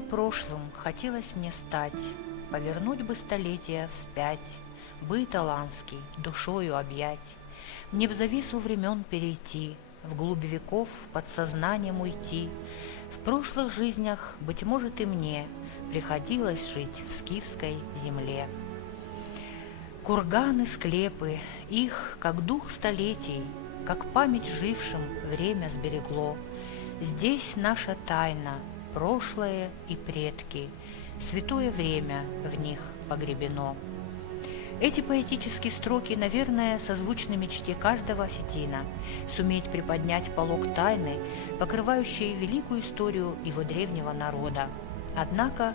бы прошлым хотелось мне стать, повернуть бы столетия вспять, быт аланский душою объять, мне б завесу времен перейти, вглубь веков под сознанием уйти. В прошлых жизнях, быть может, и мне приходилось жить в скифской земле. Курганы, склепы, их, как дух столетий, как память жившим время сберегло. Здесь наша тайна, прошлое и предки, святое время в них погребено. Эти поэтические строки, наверное, созвучны мечте каждого осетина суметь приподнять полог тайны, покрывающей великую историю его древнего народа. Однако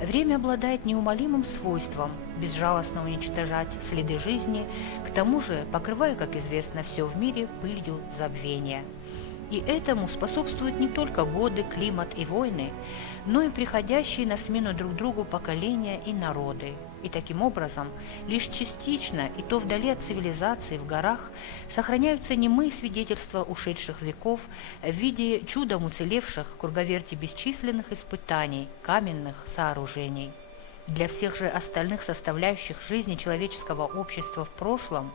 время обладает неумолимым свойством безжалостно уничтожать следы жизни, к тому же покрывая, как известно, все в мире пылью забвения. И этому способствуют не только годы, климат и войны, но и приходящие на смену друг другу поколения и народы. И таким образом, лишь частично, и то вдали от цивилизации в горах, сохраняются немые свидетельства ушедших веков в виде чудом уцелевших круговерти бесчисленных испытаний каменных сооружений. Для всех же остальных составляющих жизни человеческого общества в прошлом,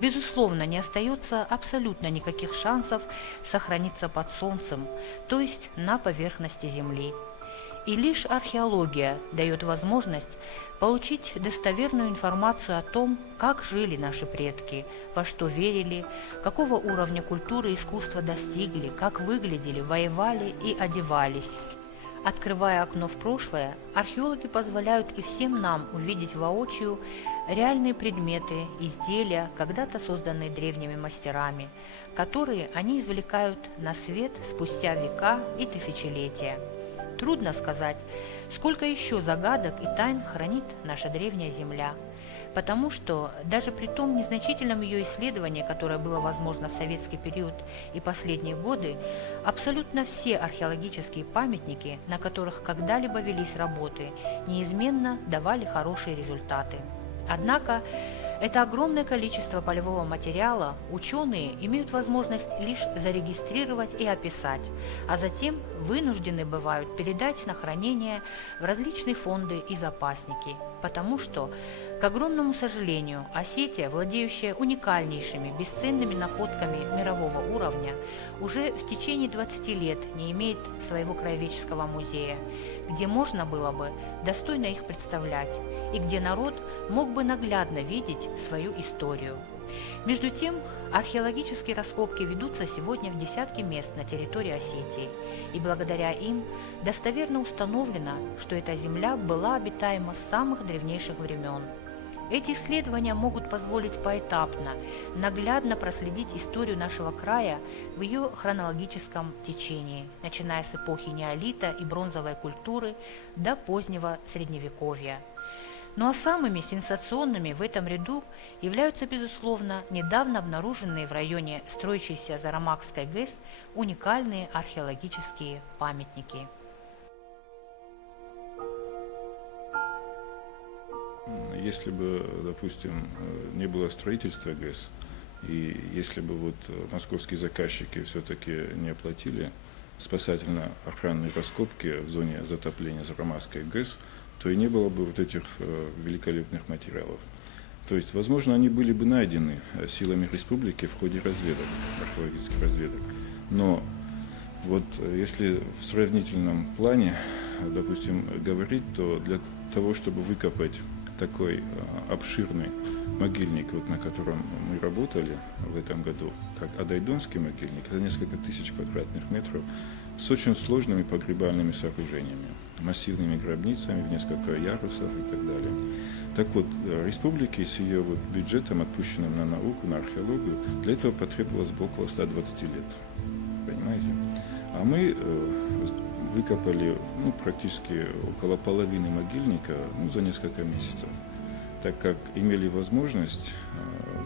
безусловно, не остается абсолютно никаких шансов сохраниться под солнцем, то есть на поверхности Земли. И лишь археология дает возможность получить достоверную информацию о том, как жили наши предки, во что верили, какого уровня культуры и искусства достигли, как выглядели, воевали и одевались. Открывая окно в прошлое, археологи позволяют и всем нам увидеть воочию реальные предметы, изделия, когда-то созданные древними мастерами, которые они извлекают на свет спустя века и тысячелетия. Трудно сказать, сколько еще загадок и тайн хранит наша древняя земля, потому что даже при том незначительном ее исследовании, которое было возможно в советский период и последние годы, абсолютно все археологические памятники, на которых когда-либо велись работы, неизменно давали хорошие результаты. Однако это огромное количество полевого материала ученые имеют возможность лишь зарегистрировать и описать, а затем вынуждены бывают передать на хранение в различные фонды и запасники, потому что, к огромному сожалению, Осетия, владеющая уникальнейшими, бесценными находками мирового уровня, уже в течение 20 лет не имеет своего краеведческого музея, где можно было бы достойно их представлять и где народ мог бы наглядно видеть свою историю. Между тем, археологические раскопки ведутся сегодня в десятки мест на территории Осетии, и благодаря им достоверно установлено, что эта земля была обитаема с самых древнейших времен. Эти исследования могут позволить поэтапно, наглядно проследить историю нашего края в ее хронологическом течении, начиная с эпохи неолита и бронзовой культуры до позднего средневековья. Ну а самыми сенсационными в этом ряду являются, безусловно, недавно обнаруженные в районе строящейся Зарамакской ГЭС уникальные археологические памятники. Если бы, допустим, не было строительства ГЭС, и если бы вот московские заказчики все-таки не оплатили спасательно-охранные раскопки в зоне затопления Зарамакской ГЭС, то и не было бы вот этих великолепных материалов. То есть, возможно, они были бы найдены силами республики в ходе разведок, археологических разведок. Но вот если в сравнительном плане, допустим, говорить, то для того, чтобы выкопать такой обширный могильник, вот на котором мы работали в этом году, как Адайдонский могильник, это несколько тысяч квадратных метров, с очень сложными погребальными сооружениями, массивными гробницами в несколько ярусов и так далее. Так вот, республике с ее вот бюджетом, отпущенным на науку, на археологию, для этого потребовалось бы около 120 лет. Понимаете? А мы выкопали практически около половины могильника за несколько месяцев, так как имели возможность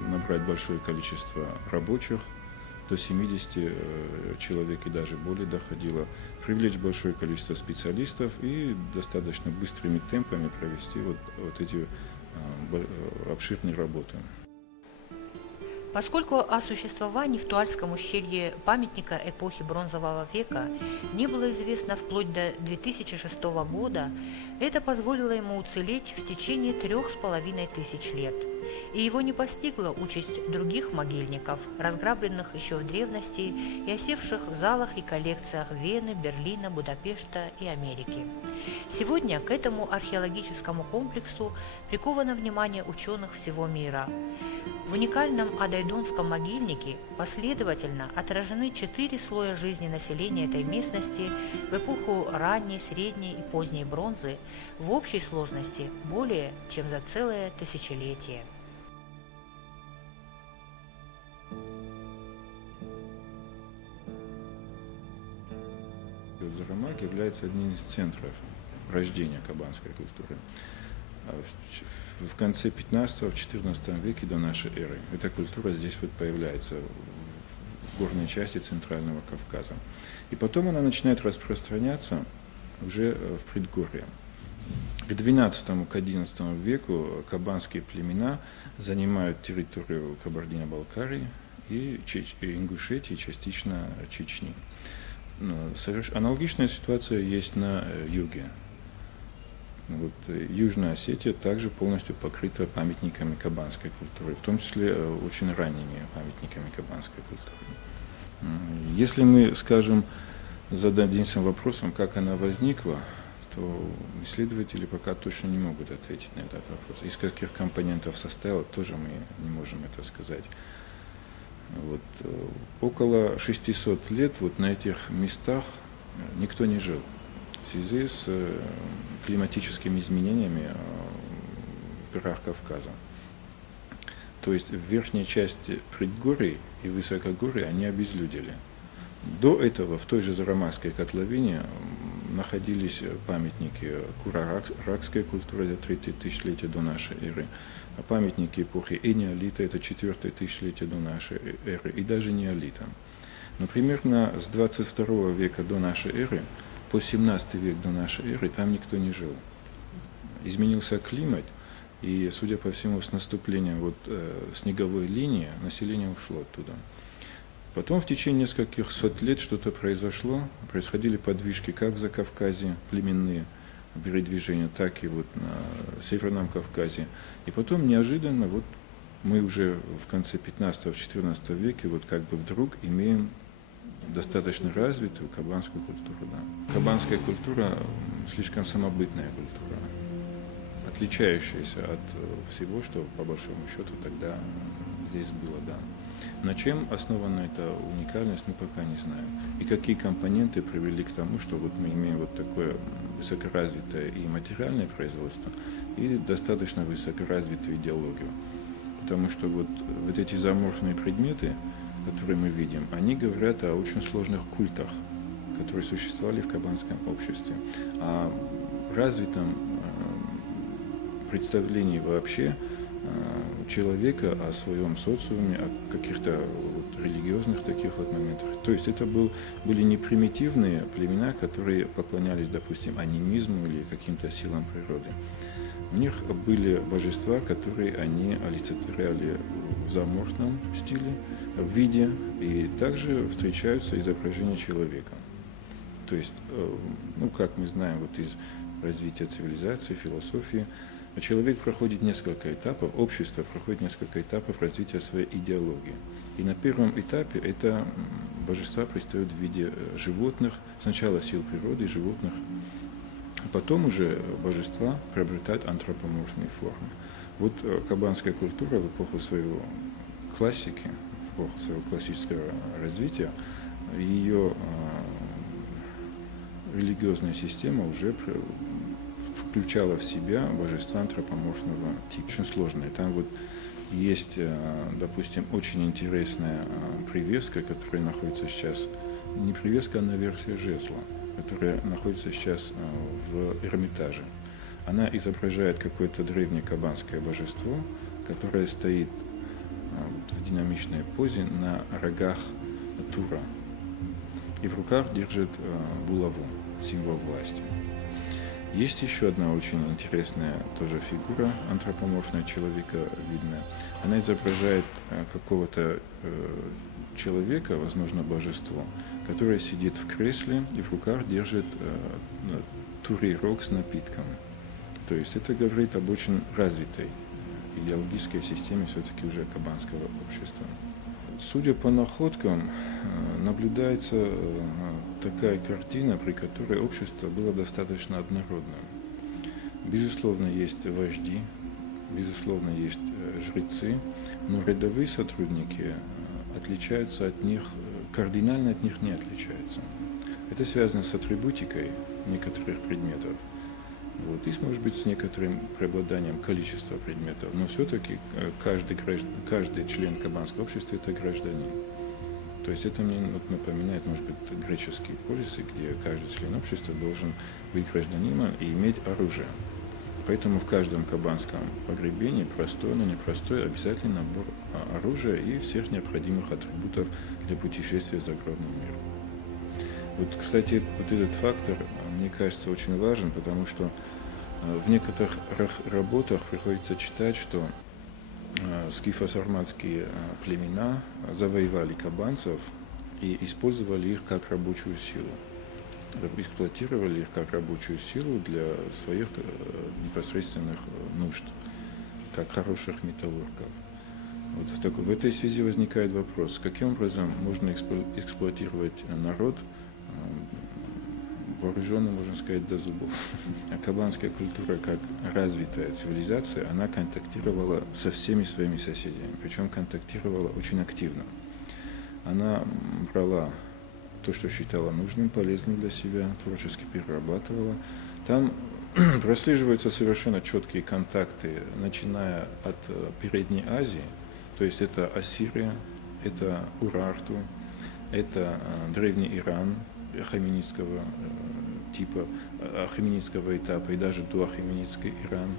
набрать большое количество рабочих, до 70 человек и даже более доходило, привлечь большое количество специалистов и достаточно быстрыми темпами провести вот эти обширные работы. Поскольку о существовании в Туальском ущелье памятника эпохи Бронзового века не было известно вплоть до 2006 года, это позволило ему уцелеть в течение 3500 лет. И его не постигла участь других могильников, разграбленных еще в древности и осевших в залах и коллекциях Вены, Берлина, Будапешта и Америки. Сегодня к этому археологическому комплексу приковано внимание ученых всего мира. В уникальном Адайдунском могильнике последовательно отражены 4 слоя жизни населения этой местности в эпоху ранней, средней и поздней бронзы в общей сложности более чем за целое тысячелетие. Зарамак является одним из центров рождения кабанской культуры. В конце 15-14 веке до нашей эры эта культура здесь вот появляется в горной части Центрального Кавказа. И потом она начинает распространяться уже в предгорье. К XII-XI веку кабанские племена занимают территорию Кабардино-Балкарии и Ингушетии, частично Чечни. Аналогичная ситуация есть на юге. Вот, Южная Осетия также полностью покрыта памятниками кабанской культуры, в том числе очень ранними памятниками кабанской культуры. Если мы, скажем, зададимся вопросом, как она возникла, то исследователи пока точно не могут ответить на этот вопрос. Из каких компонентов состояла, тоже мы не можем это сказать. Вот, около 600 лет вот на этих местах никто не жил в связи с климатическими изменениями в горах Кавказа. То есть в верхней части предгорий и высокогорий они обезлюдили. До этого в той же Зарамакской котловине находились памятники кураракской культуры, это 3 тысячелетия до нашей эры, памятники эпохи энеолита, это 4 тысячелетие до нашей эры, и даже неолита. Но примерно с 22 века до нашей эры по 17 век до нашей эры там никто не жил. Изменился климат, и, судя по всему, с наступлением снеговой линии население ушло оттуда. Потом в течение нескольких сот лет что-то произошло, происходили подвижки как в Закавказье, племенные передвижения, так и вот на Северном Кавказе. И потом неожиданно мы уже в конце 15-14 веке как бы вдруг имеем достаточно развитую кабанскую культуру. Да. Кабанская культура слишком самобытная культура, отличающаяся от всего, что по большому счету тогда здесь было. Да. На чем основана эта уникальность, мы пока не знаем. И какие компоненты привели к тому, что мы имеем такое высокоразвитое и материальное производство, и достаточно высокоразвитую идеологию. Потому что эти заморфные предметы, которые мы видим, они говорят о очень сложных культах, которые существовали в кабанском обществе, о развитом представлении вообще человека о своем социуме, о каких-то религиозных таких моментах. То есть это были не примитивные племена, которые поклонялись, допустим, анимизму или каким-то силам природы. У них были божества, которые они олицетворяли в заморфном стиле, в виде, и также встречаются изображения человека. То есть, как мы знаем из развития цивилизации, философии, человек проходит несколько этапов, общество проходит несколько этапов развития своей идеологии. И на первом этапе это божества предстают в виде животных, сначала сил природы, животных, а потом уже божества приобретают антропоморфные формы. Кабанская культура в эпоху своего классики, в эпоху своего классического развития, ее религиозная система уже включала в себя божества антропоморфного типа. Очень сложное. Там есть, допустим, очень интересная привеска, которая находится сейчас, не привеска, а навершие жезла, которая находится сейчас в Эрмитаже. Она изображает какое-то древнее кабанское божество, которое стоит в динамичной позе на рогах тура и в руках держит булаву, символ власти. Есть еще одна очень интересная тоже фигура антропоморфная человека видная. Она изображает какого-то человека, возможно, божество, которое сидит в кресле и в руках держит турирок с напитком. То есть это говорит об очень развитой идеологической системе все-таки уже кабанского общества. Судя по находкам, наблюдается такая картина, при которой общество было достаточно однородным. Безусловно, есть вожди, безусловно, есть жрецы, но рядовые сотрудники отличаются от них, кардинально от них не отличаются. Это связано с атрибутикой некоторых предметов. Вот. И, может быть, с некоторым преобладанием количества предметов, но все-таки каждый член кабанского общества – это гражданин. То есть это мне напоминает, может быть, греческие полисы, где каждый член общества должен быть гражданином и иметь оружие. Поэтому в каждом кабанском погребении, простой, но непростой, обязательный набор оружия и всех необходимых атрибутов для путешествия в загробный мир. Вот, кстати, вот этот фактор, мне кажется, очень важен, потому что в некоторых работах приходится читать, что скифо-сарматские племена завоевали кабанцев и использовали их как рабочую силу. Эксплуатировали их как рабочую силу для своих непосредственных нужд, как хороших металлургов. Вот в этой связи возникает вопрос, каким образом можно эксплуатировать народ, вооруженный, можно сказать, до зубов. А кабанская культура, как развитая цивилизация, она контактировала со всеми своими соседями, причем контактировала очень активно. Она брала то, что считала нужным, полезным для себя, творчески перерабатывала. Там прослеживаются совершенно четкие контакты, начиная от Передней Азии, то есть это Ассирия, это Урарту, это Древний Иран, ахеменидского типа, ахеменидского этапа и даже до ахеменидский Иран.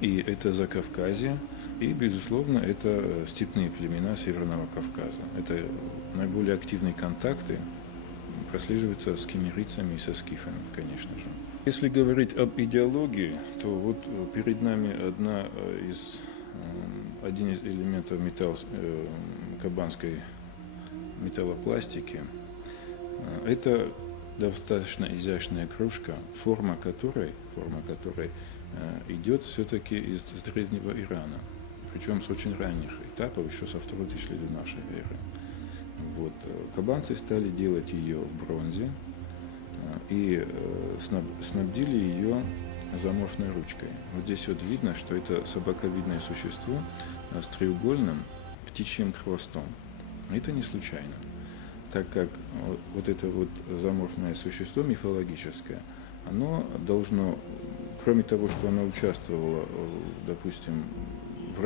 И это Закавказье, и, безусловно, это степные племена Северного Кавказа. Это наиболее активные контакты прослеживаются с кемерийцами и со скифами, конечно же. Если говорить об идеологии, то вот перед нами один из элементов кабанской металлопластики. Это достаточно изящная кружка, форма которой идет все-таки из древнего Ирана, причем с очень ранних этапов, еще со второй тысячелетия до нашей эры. Вот. Кабанцы стали делать ее в бронзе и снабдили ее зооморфной ручкой. Вот здесь вот видно, что это собаковидное существо с треугольным птичьим хвостом. Это не случайно, так как вот это вот зооморфное существо мифологическое, оно должно, кроме того, что оно участвовало, допустим, в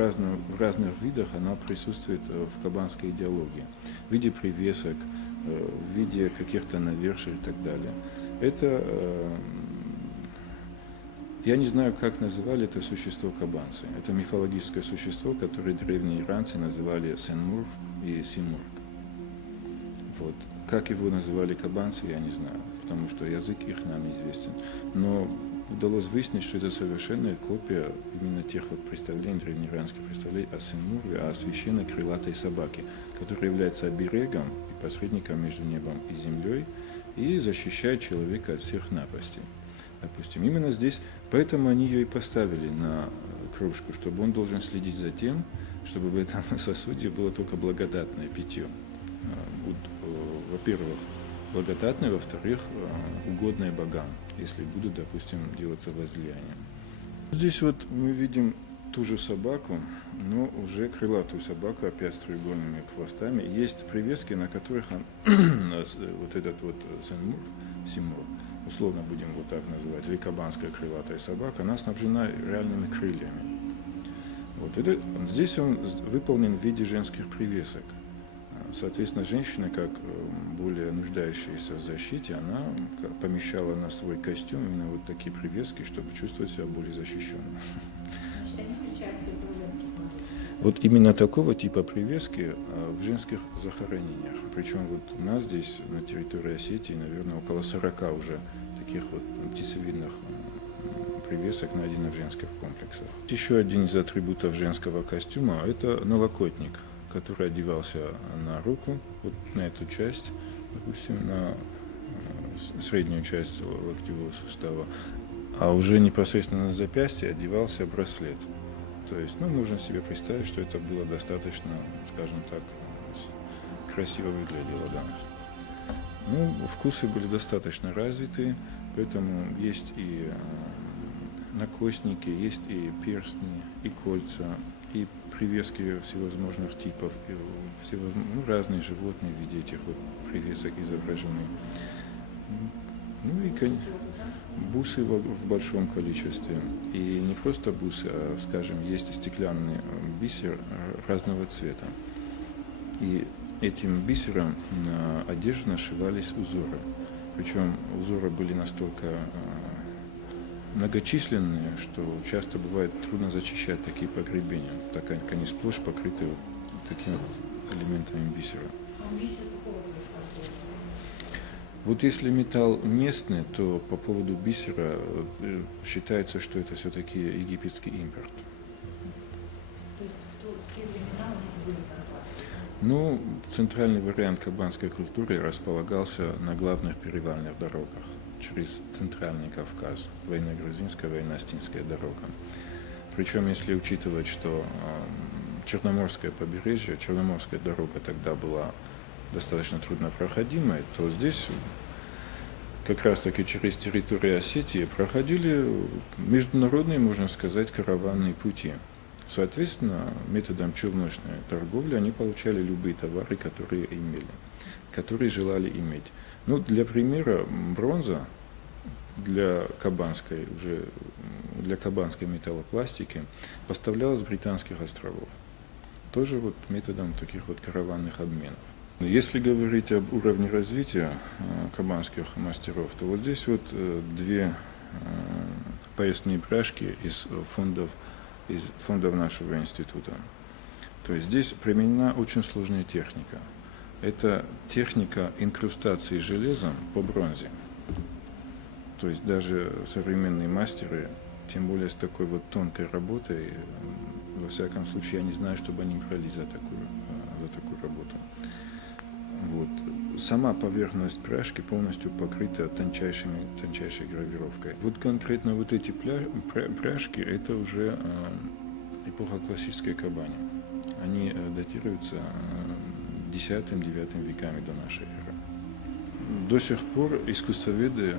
разных видах, она присутствует в кабанской идеологии, в виде привесок, в виде каких-то наверший и так далее. Это, я не знаю, как называли это существо кабанцы. Это мифологическое существо, которое древние иранцы называли Сенмург и Симург. Вот. Как его называли кабанцы, я не знаю, потому что язык их нам неизвестен. Но удалось выяснить, что это совершенная копия именно тех вот представлений, древнеиранских представлений о Сенмурге, о священной крылатой собаке, которая является оберегом и посредником между небом и землей и защищает человека от всех напастей. Допустим, именно здесь, поэтому они ее и поставили на кружку, чтобы он должен следить за тем, чтобы в этом сосуде было только благодатное питье. Во-первых, благодатное, во-вторых, угодное богам, если будут, допустим, делаться возлияния. Здесь вот мы видим ту же собаку, но уже крылатую собаку, опять с треугольными хвостами. Есть привески, на которых вот этот вот Симург, условно будем вот так называть, или кабанская крылатая собака, она снабжена реальными крыльями. Вот здесь он выполнен в виде женских привесок. Соответственно, женщина, как более нуждающаяся в защите, она помещала на свой костюм именно вот такие привески, чтобы чувствовать себя более защищенным. Значит, они встречаются только в женских молитвах? Вот именно такого типа привески в женских захоронениях. Причем вот у нас здесь, на территории Осетии, наверное, около 40 уже таких вот птицевидных привесок, найдено в женских комплексах. Еще один из атрибутов женского костюма – это налокотник, который одевался на руку, вот на эту часть, допустим, на среднюю часть локтевого сустава, а уже непосредственно на запястье одевался браслет. То есть, можно себе представить, что это было достаточно, скажем так, красиво выглядело, да. Вкусы были достаточно развиты, поэтому есть и накосники, есть и перстни, и кольца, и привески всевозможных типов, и разные животные в виде этих вот привесок изображены. И бусы в большом количестве. И не просто бусы, а, скажем, есть стеклянный бисер разного цвета. И этим бисером на одежду нашивались узоры. Причем узоры были настолько многочисленные, что часто бывает трудно зачищать такие погребения, так как они сплошь покрыты вот такими вот элементами бисера. Вот если металл местный, то по поводу бисера считается, что это все-таки египетский импорт. То есть в те времена у них были контакты? Центральный вариант кабанской культуры располагался на главных перевальных дорогах через Центральный Кавказ, военно-грузинская, военно-остинская дорога. Причем, если учитывать, что Черноморское побережье, Черноморская дорога тогда была достаточно труднопроходимой, то здесь как раз-таки через территорию Осетии проходили международные, можно сказать, караванные пути. Соответственно, методом челночной торговли они получали любые товары, которые имели, которые желали иметь. Для примера, бронза для кабанской металлопластики поставлялась с Британских островов. Тоже вот методом таких вот караванных обменов. Если говорить об уровне развития кабанских мастеров, то вот здесь вот две поясные пряжки из фондов нашего института. То есть здесь применена очень сложная техника. Это техника инкрустации железом по бронзе. То есть даже современные мастеры, тем более с такой вот тонкой работой, во всяком случае, я не знаю, чтобы они брались за такую работу. Сама поверхность пряжки полностью покрыта тончайшей гравировкой. Конкретно вот эти пряжки, это уже эпоха классической кабани. Они датируются X-IX веками до нашей эры. До сих пор искусствоведы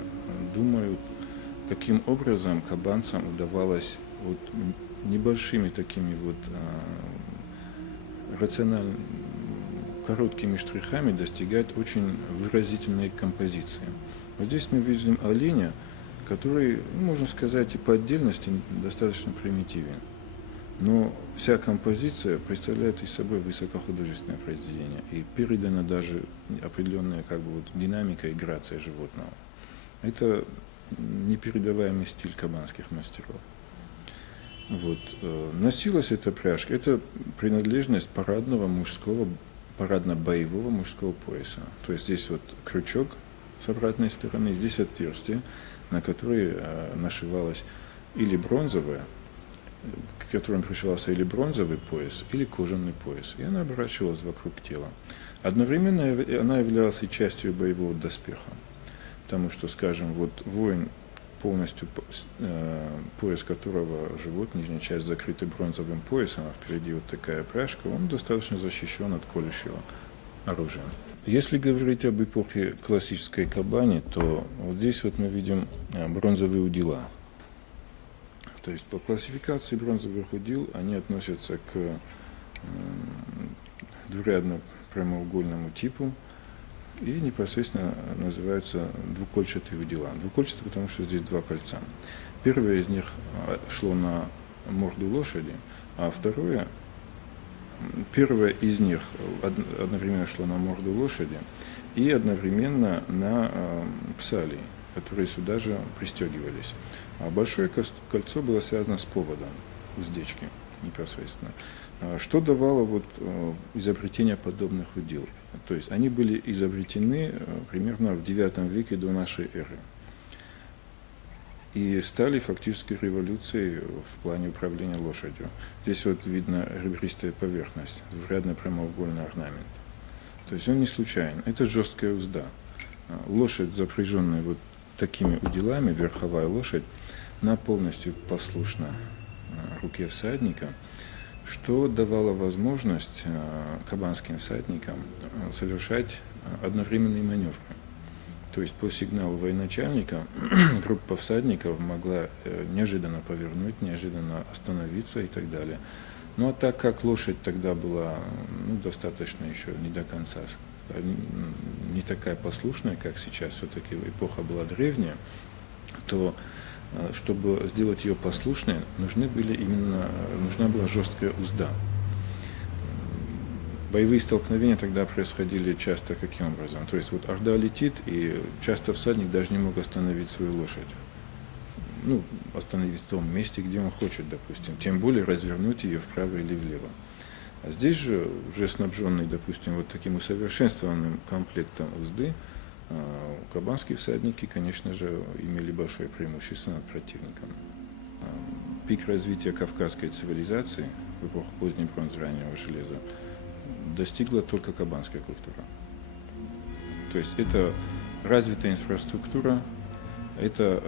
думают, каким образом кабанцам удавалось небольшими такими короткими штрихами достигать очень выразительной композиции. Вот здесь мы видим оленя, который, можно сказать, и по отдельности достаточно примитивен. Но вся композиция представляет из собой высокохудожественное произведение и передана даже определенная динамика и грация животного. Это непередаваемый стиль кабанских мастеров. Носилась эта пряжка, это принадлежность парадно-боевого мужского пояса. То есть здесь крючок с обратной стороны, здесь отверстие, на которое нашивалось или бронзовое, к которому пришивался или бронзовый пояс, или кожаный пояс, и она оборачивалась вокруг тела. Одновременно она являлась и частью боевого доспеха, потому что, скажем, воин, полностью пояс которого живот, нижняя часть закрыта бронзовым поясом, а впереди такая пряжка, он достаточно защищен от колющего оружия. Если говорить об эпохе классической кабани, то здесь мы видим бронзовые удила. То есть по классификации бронзовых удил они относятся к двурядно-прямоугольному типу и непосредственно называются двукольчатые удила. Двукольчатые, потому что здесь два кольца. Первое из них шло на морду лошади, а первое из них одновременно шло на морду лошади и одновременно на псалии, которые сюда же пристегивались. А большое кольцо было связано с поводом уздечки непосредственно. Что давало изобретение подобных удил? То есть они были изобретены примерно в IX веке до нашей эры. и стали фактически революцией в плане управления лошадью. Здесь вот видно ребристая поверхность, двурядный прямоугольный орнамент. То есть он не случайен. Это жесткая узда. Лошадь, запряженная вот такими уделами, верховая лошадь, она полностью послушна руке всадника, что давало возможность кабанским всадникам совершать одновременные маневры. То есть по сигналу военачальника группа всадников могла неожиданно повернуть, неожиданно остановиться и так далее. Ну а так как лошадь тогда была достаточно еще не до конца, не такая послушная, как сейчас, все-таки эпоха была древняя, то чтобы сделать ее послушной, нужна была жесткая узда. Боевые столкновения тогда происходили часто каким образом? То есть вот орда летит, и часто всадник даже не мог остановить свою лошадь. Остановить в том месте, где он хочет, допустим. Тем более развернуть ее вправо или влево. А здесь же, уже снабженный, допустим, вот таким усовершенствованным комплектом узды, кабанские всадники, конечно же, имели большое преимущество над противником. Пик развития кавказской цивилизации в эпоху поздней бронзы, раннего железа достигла только кабанская культура. То есть это развитая инфраструктура, это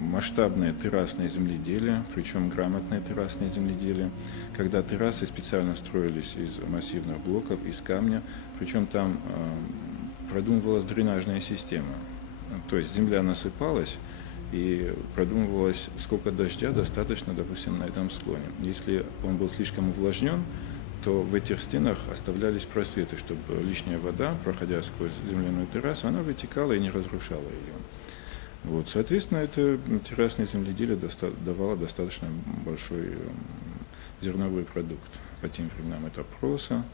масштабное террасное земледелие, причем грамотное террасное земледелие, когда террасы специально строились из массивных блоков, из камня, причем там продумывалась дренажная система. То есть земля насыпалась, и продумывалось, сколько дождя достаточно, допустим, на этом склоне. Если он был слишком увлажнен, то в этих стенах оставлялись просветы, чтобы лишняя вода, проходя сквозь земляную террасу, она вытекала и не разрушала ее. Вот, соответственно, это террасное земледелие давало достаточно большой зерновой продукт. По тем временам это проса,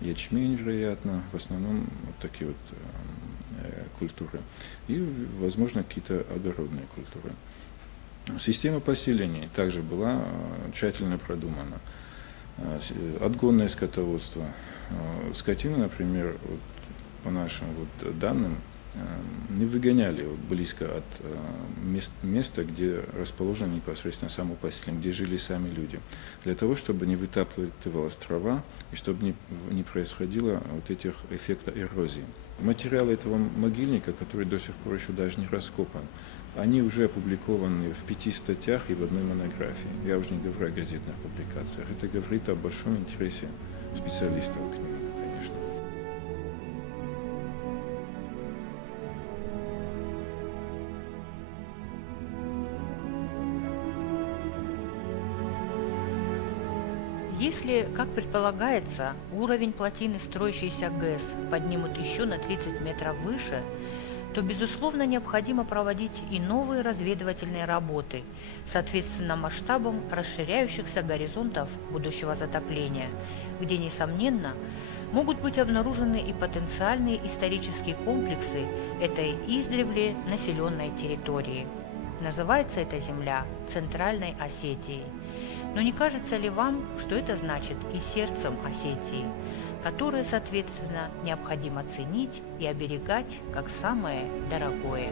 ячмень, вероятно, в основном вот такие вот культуры. И, возможно, какие-то огородные культуры. Система поселений также была тщательно продумана. Отгонное скотоводство. Скотину, например, вот, по нашим вот данным, не выгоняли близко от места, где расположено непосредственно само поселение, где жили сами люди, для того, чтобы не вытаптывалась трава и чтобы не происходило вот этих эффекта эрозии. Материалы этого могильника, который до сих пор еще даже не раскопан, они уже опубликованы в 5 статьях и в одной монографии. Я уже не говорю о газетных публикациях. Это говорит о большом интересе специалистов к нему, конечно. Если, как предполагается, уровень плотины строящейся ГЭС поднимут еще на 30 метров выше, то, безусловно, необходимо проводить и новые разведывательные работы, соответственно масштабам расширяющихся горизонтов будущего затопления, где, несомненно, могут быть обнаружены и потенциальные исторические комплексы этой издревле населенной территории. Называется эта земля Центральной Осетией. Но не кажется ли вам, что это значит и сердцем Осетии, которое, соответственно, необходимо ценить и оберегать как самое дорогое?